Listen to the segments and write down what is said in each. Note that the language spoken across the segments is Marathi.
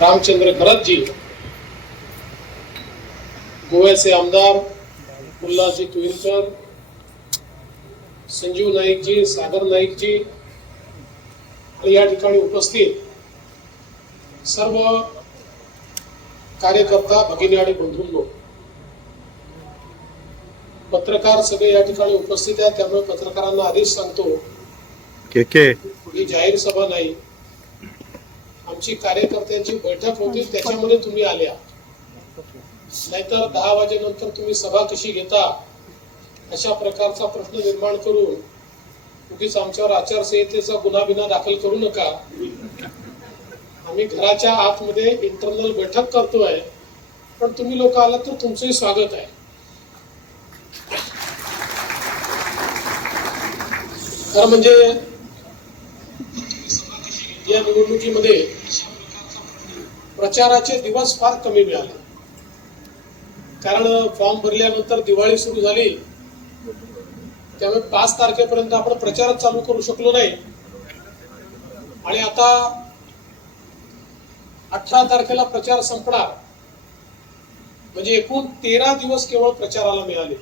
रामचंद्र करतजी गोव्याचे आमदार मुल्लाजी तुईनकर संजीव जी, सागर जी आणि या ठिकाणी उपस्थित सर्व कार्यकर्ता भगिनी आणि बंधूंनो पत्रकार सगळे या ठिकाणी उपस्थित आहेत त्यामुळे पत्रकारांना आधीच सांगतो पुढे जाहीर सभा नाही आमची कार्यकर्त्यांची बैठक होती हो. त्याच्यामध्ये तुम्ही आल्या नाहीतर दहा वाजेनंतर तुम्ही सभा कशी घेता अशा प्रकारचा प्रश्न निर्माण करून उगीच आमच्यावर आचारसंहितेचा गुन्हा बिना दाखल करू नका आम्ही घराच्या आतमध्ये इंटरनल बैठक करतोय पण तुम्ही लोक आलात तर तुमचंही स्वागत आहे खरं म्हणजे निवडणुकीमध्ये प्रचाराचे दिवस फार कमी मिळाले कारण फॉर्म भरल्यानंतर दिवाळी सुरू झाली त्यामुळे पाच तारखेपर्यंत आपण प्रचार चालू करू शकलो नाही आणि आता अठरा तारखेला प्रचार संपणार म्हणजे एकूण तेरा दिवस केवळ प्रचाराला मिळाले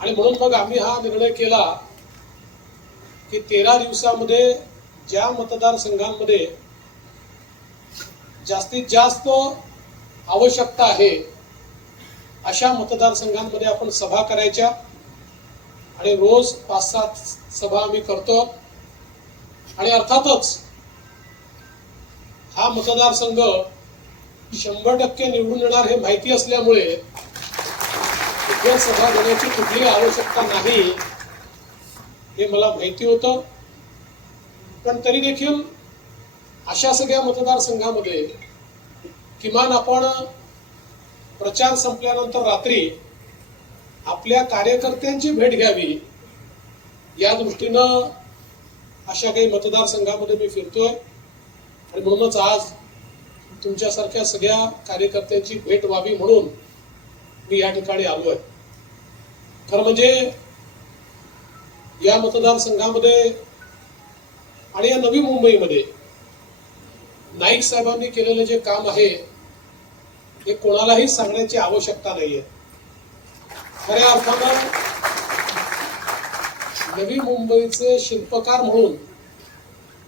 आणि म्हणून मग आम्ही हा निर्णय केला की तेरा दिवसामध्ये ज्या मतदारसंघांमध्ये जास्तीत जास्त आवश्यकता आहे अशा मतदारसंघांमध्ये आपण सभा करायच्या आणि रोज पाच सात सभा आम्ही करतो आणि अर्थातच हा मतदारसंघ शंभर टक्के निवडून येणार हे माहिती असल्यामुळे सभा घेण्याची कुठलीही आवश्यकता नाही हे मला माहिती होतं पण तरी देखील अशा सगळ्या मतदारसंघामध्ये किमान आपण प्रचार संपल्यानंतर रात्री आपल्या कार्यकर्त्यांची भेट घ्यावी या दृष्टीनं अशा काही मतदारसंघामध्ये मी फिरतोय आणि म्हणूनच आज तुमच्यासारख्या सगळ्या कार्यकर्त्यांची भेट व्हावी म्हणून मी या ठिकाणी आलो आहे खरं म्हणजे या मतदारसंघामध्ये आणि या नवी मुंबईमध्ये नाईक साहेबांनी केलेलं जे काम आहे हे कोणालाही सांगण्याची आवश्यकता नाहीये खऱ्या अर्थानं नवी मुंबईचे शिल्पकार म्हणून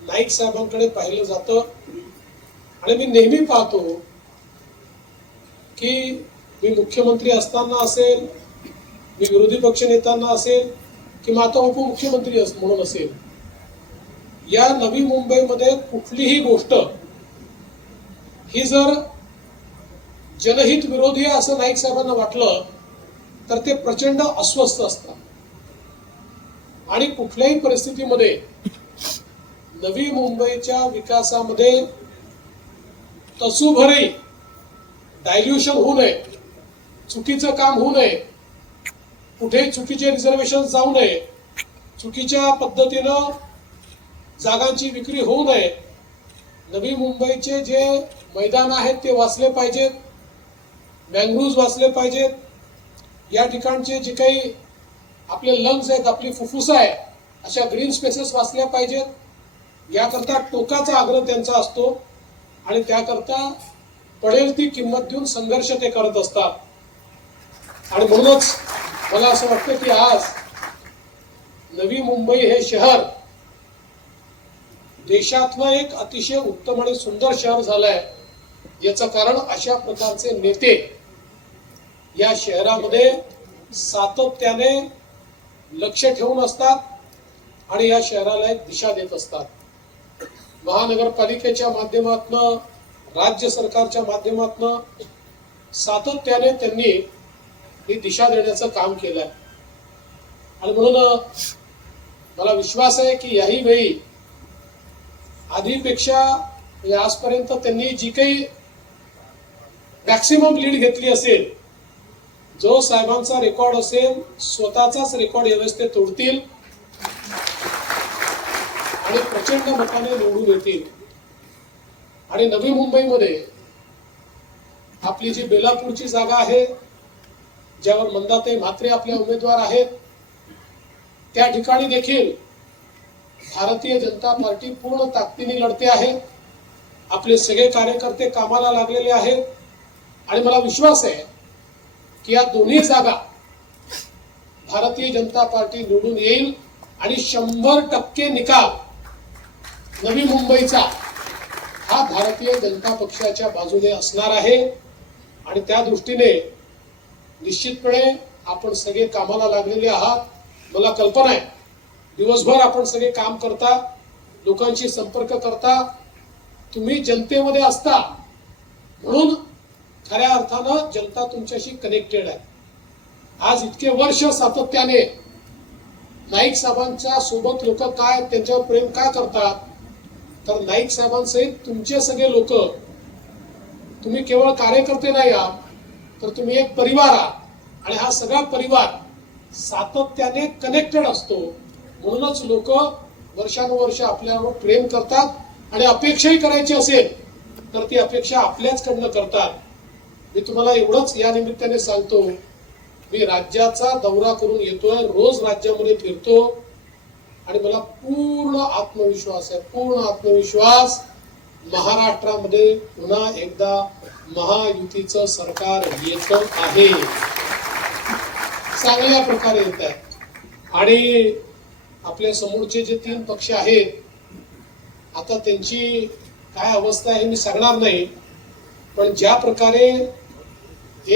नाईक साहेबांकडे पाहिलं जात आणि मी नेहमी पाहतो की मी मुख्यमंत्री असताना असेल मी विरोधी पक्ष नेताना असेल किंवा आता उपमुख्यमंत्री म्हणून असेल या नवी मुंबईमध्ये कुठलीही गोष्ट ही जर जनहित विरोधी असं नाईक साहेबांना वाटलं तर ते प्रचंड अस्वस्थ असतात आणि कुठल्याही परिस्थितीमध्ये नवी मुंबईच्या विकासामध्ये तसुभरी डायल्युशन होऊ नये चुकीचं काम होऊ नये कुठेही चुकीचे रिझर्वेशन जाऊ नये चुकीच्या पद्धतीनं जागांची विक्री होऊ नये नवी मुंबईचे जे मैदान आहेत ते वाचले पाहिजेत मँग्रूज वाचले पाहिजेत या ठिकाणचे जे काही आपले लंग्स आहेत आपली फुफ्फुस आहे अशा ग्रीन स्पेसेस वाचल्या पाहिजेत याकरता टोकाचा आग्रह त्यांचा असतो आणि त्याकरता पडेल ती किंमत देऊन संघर्ष ते करत असतात आणि म्हणूनच मला असं वाटतं की आज नवी मुंबई हे शहर देशातलं एक अतिशय उत्तम आणि सुंदर शहर झालंय याच कारण अशा प्रकारचे नेते या शहरामध्ये सातत्याने लक्ष ठेवून असतात आणि या शहराला एक दिशा देत असतात महानगरपालिकेच्या माध्यमातून राज्य सरकारच्या माध्यमातून सातत्याने त्यांनी ही दिशा देण्याचं काम केलं आहे आणि म्हणून मला विश्वास आहे की याही वेळी आधीपेक्षा आजपर्यंत त्यांनी जी काही मॅक्सिमम लीड घेतली असेल जो साहेबांचा रेकॉर्ड असेल स्वतःचाच रेकॉर्ड ते तोडतील आणि प्रचंड मताने निवडून येतील आणि नवी मुंबईमध्ये आपली जी बेलापूरची जागा आहे ज्यावर मंदाताई म्हात्रे आपले उमेदवार आहेत त्या ठिकाणी देखील भारतीय जनता पार्टी पूर्ण ताकदीने लढते आहे आपले सगळे कार्यकर्ते कामाला लागलेले आहेत आणि मला विश्वास आहे की या दोन्ही जागा भारतीय जनता पार्टी निवडून येईल आणि शंभर टक्के निकाल नवी मुंबईचा हा भारतीय जनता पक्षाच्या बाजूने असणार आहे आणि त्या दृष्टीने निश्चितपणे आपण सगळे कामाला लागलेले आहात मला कल्पना आहे दिवसभर आपण सगळे काम करता लोकांशी संपर्क करता तुम्ही जनतेमध्ये असता म्हणून खऱ्या अर्थानं जनता तुमच्याशी कनेक्टेड आहे आज इतके वर्ष सातत्याने नाईक साहेबांच्या सोबत लोक काय त्यांच्यावर प्रेम का करतात तर नाईक साहेबांसहित तुमचे सगळे लोक तुम्ही केवळ कार्यकर्ते नाही आहात तर तुम्ही एक परिवार आहात आणि हा सगळा परिवार सातत्याने कनेक्टेड असतो म्हणूनच लोक वर्षानुवर्ष आपल्यावर प्रेम करतात आणि अपेक्षाही करायची असेल तर ती अपेक्षा आपल्याचकडनं करतात मी तुम्हाला एवढंच या निमित्ताने सांगतो मी राज्याचा दौरा करून येतोय रोज राज्यामध्ये फिरतो आणि मला पूर्ण आत्मविश्वास आहे पूर्ण आत्मविश्वास महाराष्ट्रामध्ये पुन्हा एकदा महायुतीचं सरकार येत आहे चांगल्या प्रकारे येत आहे आणि आपल्या समोरचे जे तीन पक्ष आहेत आता त्यांची काय अवस्था आहे मी सांगणार नाही पण ज्या प्रकारे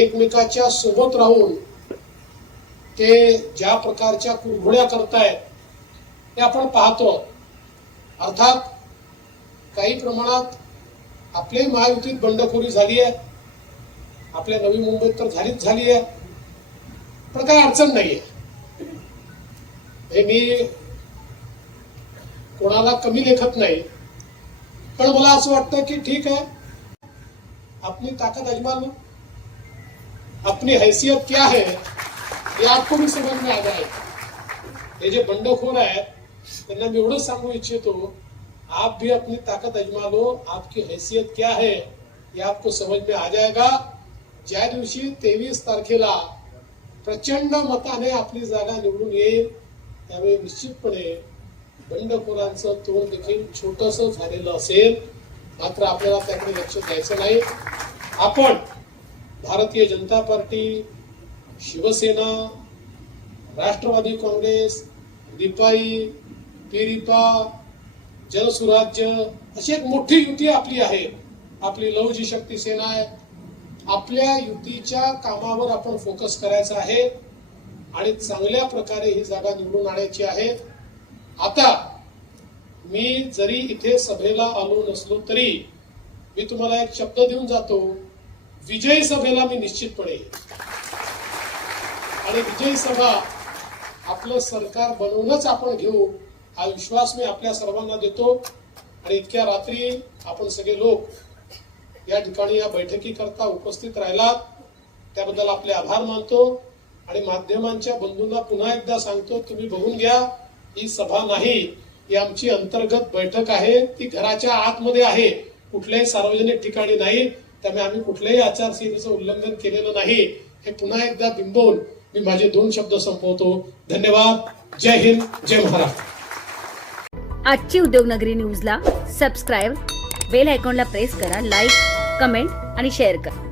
एकमेकाच्या सोबत राहून ते ज्या प्रकारच्या कुरघोड्या करतायत ते आपण पाहतो अर्थात काही प्रमाणात आपले महायुतीत बंडखोरी झाली आहे आपल्या नवी मुंबईत तर झालीच झाली आहे पण काही अडचण नाही आहे हे मी कोणाला कमी लेखत नाही पण मला असं वाटतं की ठीक आहे अपनी ताकत अजमा लो अपनी हैसियत क्या है हे आपको भी समज में आलं आहे हे जे बंडखोर आहेत त्यांना मी एवढंच सांगू इच्छितो आप भी अपनी ताकत अजमा लो आपकी हैसियत क्या है ये आपको समझ में आ जाएगा ज्यादा दिवशी तेवीस तारखेला प्रचंड मताने अपनी जागा निवडून त्यावेळी निश्चितपणे बंडखोरांचं तो देखील छोटस झालेलं असेल मात्र आपल्याला त्याकडे लक्ष द्यायचं नाही आपण भारतीय जनता पार्टी शिवसेना राष्ट्रवादी काँग्रेस रिपाई पिरिपा जलसुराज्य अशी एक मोठी युती आपली आहे आपली लवजी शक्ती सेना आहे आपल्या युतीच्या कामावर आपण फोकस करायचा आहे आणि चांगल्या प्रकारे ही जागा निवडून आणायची आहे आता मी जरी इथे सभेला आलो नसलो तरी मी तुम्हाला एक शब्द देऊन जातो विजयी सभेला मी निश्चितपणे आणि विजयी सभा आपलं सरकार बनवूनच आपण घेऊ हा विश्वास मी आपल्या सर्वांना देतो आणि इतक्या रात्री आपण सगळे लोक या ठिकाणी या बैठकीकरता उपस्थित राहिलात त्याबद्दल आपले आभार मानतो आणि माध्यमांच्या बंधूंना पुन्हा एकदा सांगतो तुम्ही बघून घ्या ही सभा नाही ही आमची अंतर्गत बैठक आहे ती घराच्या आतमध्ये आहे कुठल्याही सार्वजनिक ठिकाणी नाही त्यामुळे आम्ही कुठल्याही आचारसंहितेचं उल्लंघन केलेलं नाही हे पुन्हा एकदा बिंबवून मी माझे दोन शब्द संपवतो धन्यवाद जय हिंद जय महाराष्ट्र आजची उद्योगनगरी न्यूजला सबस्क्राईब बेल आयकॉनला प्रेस करा लाईक कमेंट आणि शेअर करा